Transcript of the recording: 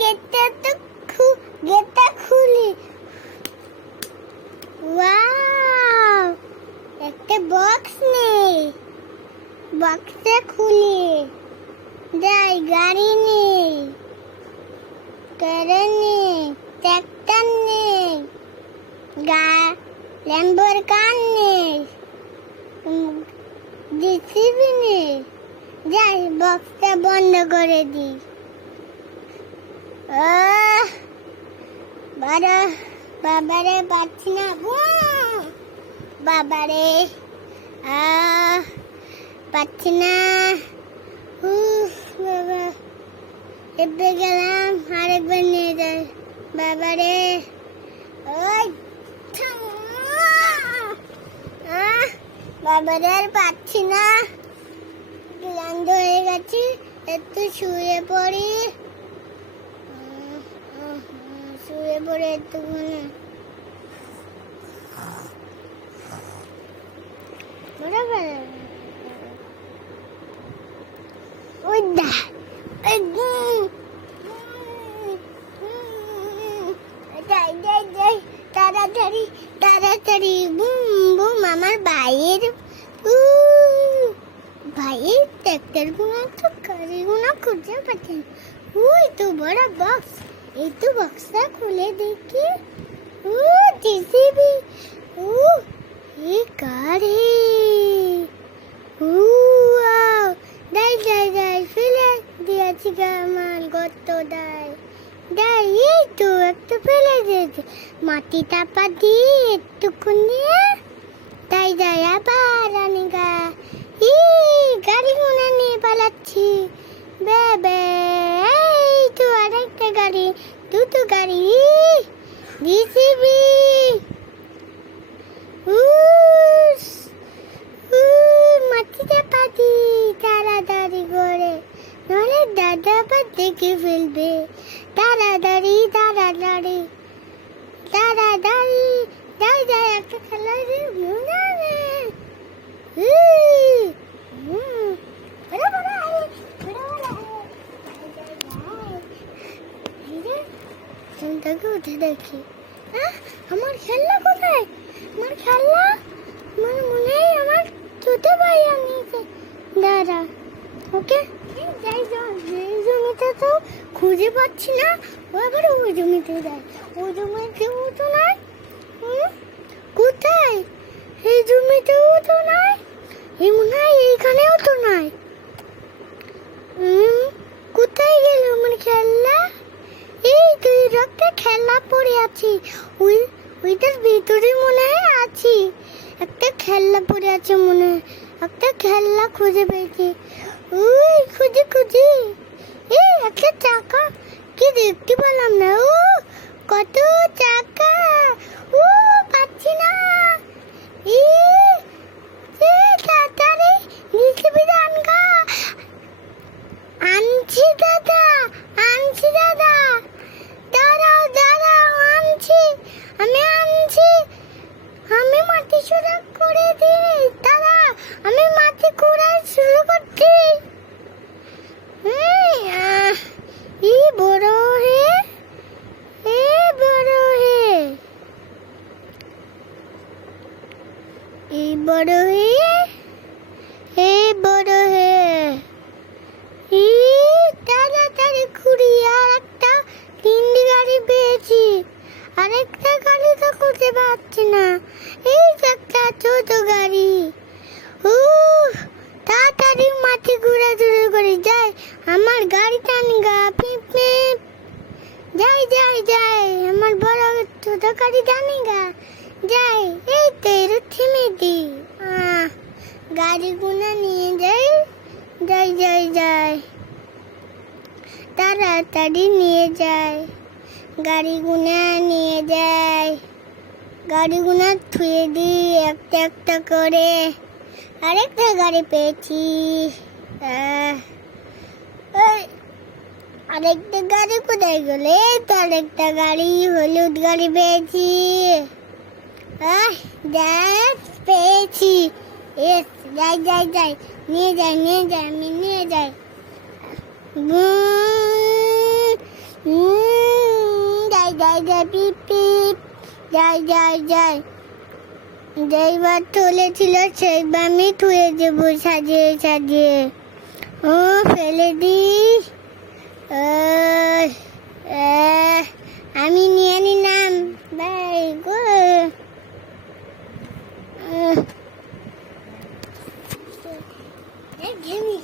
গেটটা তো গেটটা খুলি। ওয়াও, একটা বক্স নেই, বক্সটা খুলি। যাই, গাড়ি নেই, কারেন্ট নেই, ট্র্যাক্টর নেই, ল্যাম্বোর কার নেই, জিসিবি নেই। যাই, বক্সটা বন্ধ করে দিই। বাবারে পাচ্ছি না, বাবারে পাচ্ছি না। বাবা, এবার গেলাম, আরেকবার নিয়ে যাই। বাবারে, ওই বাবারে, আর পাচ্ছি না, ক্লান্ত হয়ে গেছি, একটু শুয়ে পড়ি। শুয়ে পড়ে একটুখানি ওই দা, তাড়াতাড়ি তাড়াতাড়ি, বুম বুম, আমার ভাইয়ের ট্র্যাক্টর গুলো তো গাড়িগুলো খুঁজে পাচ্ছেন। ওই তো বড় বক্স, এই তো বক্সটা খুলে দেখি। ও জিসিবি, ও এই গাড়ি, ওয়াও, দাই দাই দাই, ফেলে দিয়েছি আমার গর্ত, দাই দাই, এই তো একটু ফেলে দিয়েছে, মাটি চাপা দিয়ে একটুখানি, তাই যাই আবার আনিগা। গাড়িগুলো নিয়ে পালাচ্ছি, বেবে, এই তো আরেকটা গাড়ি, দুটো গাড়ি, জিসিবি, মাটি চাপা দি তাড়াতাড়ি করে, নাহলে দাদা আবার দেখে ফেলবে। তাড়াতাড়ি তাড়াতাড়ি তাড়াতাড়ি, যাই যাই, একটা খেলা উঠে দেখি। আমার খেলনা কোথায়? আমার খেলনা, আমার মনে হয় আমার ছোট ভাই আনিয়েছে। দাদা, ওকে যাই, জমিতে তো খুঁজে পাচ্ছি না, ও আবার ওই জমিতে যায়, ওই জমিতেও তো নাই। কোথায়? এই জমিতেও তো নাই, এই মনে হয় এইখানেও তো নাই। কোথায় গেল আমার খেলনা? এই তুই একটা খেলনা পড়ে আছি, ওইটার ভিতরে মনে হয় আছি, একটা খেলনা পড়ে আছে মনে হয়, একটা খেলনা খুঁজে পেয়েছি। ওই খুঁজে খুঁজে, এই একটা চাকা, কি দেখতে পেলাম না। ও কত চাকা, ও পাচ্ছি না। তাড়াতাড়ি জিসিবিটা আনগা, আনছি দাদা, আনছি দাদা, দাঁড়াও দাঁড়াও, আনছি, আমি আনছি, আমি মাটি শুরু করে দিই, দাদা আমি মাটি খোঁড়া শুরু করছি। বড় হে, বড় হে, বড় হে, বড় হে, তাড়াতাড়ি খুঁড়ি। আর একটা তিনটি গাড়ি পেয়েছি, আরেকটা গাড়ি তো খুঁজে পাচ্ছি না, এই একটা ছোট গাড়ি। তাড়াতাড়ি মাটি ঘোরা শুরু করে, যাই আমার গাড়িটা আনগা, পিপ পিপ, যাই যাই যাই, আমার বড় ছোট গাড়িটা আনগা, যাই, এই তো এর থেমে দি, গাড়িগুলো নিয়ে যাই, যাই যাই যাই, তাড়াতাড়ি নিয়ে যায়, গাড়িগুলো নিয়ে যায়, গাড়িগুলো থুয়ে দিই একটা একটা করে। আরেকটা গাড়ি পেয়েছি, আরেকটা গাড়ি কোথায় গেলে? তো আরেকটা গাড়ি, হলুদ গাড়ি পেয়েছি, পেয়েছি, যাই যাই যাই, নিয়ে যাই নিয়ে যাই, আমি নিয়ে যাই। যাই যাই পিপ পিপ যাই যাই যাই যেইবার তুলেছিল সেইবার আমি ধুয়ে দেবো সাজিয়ে সাজিয়ে ও ফেলে দি আমি নিয়ে নিলাম বাই গো ঘেমে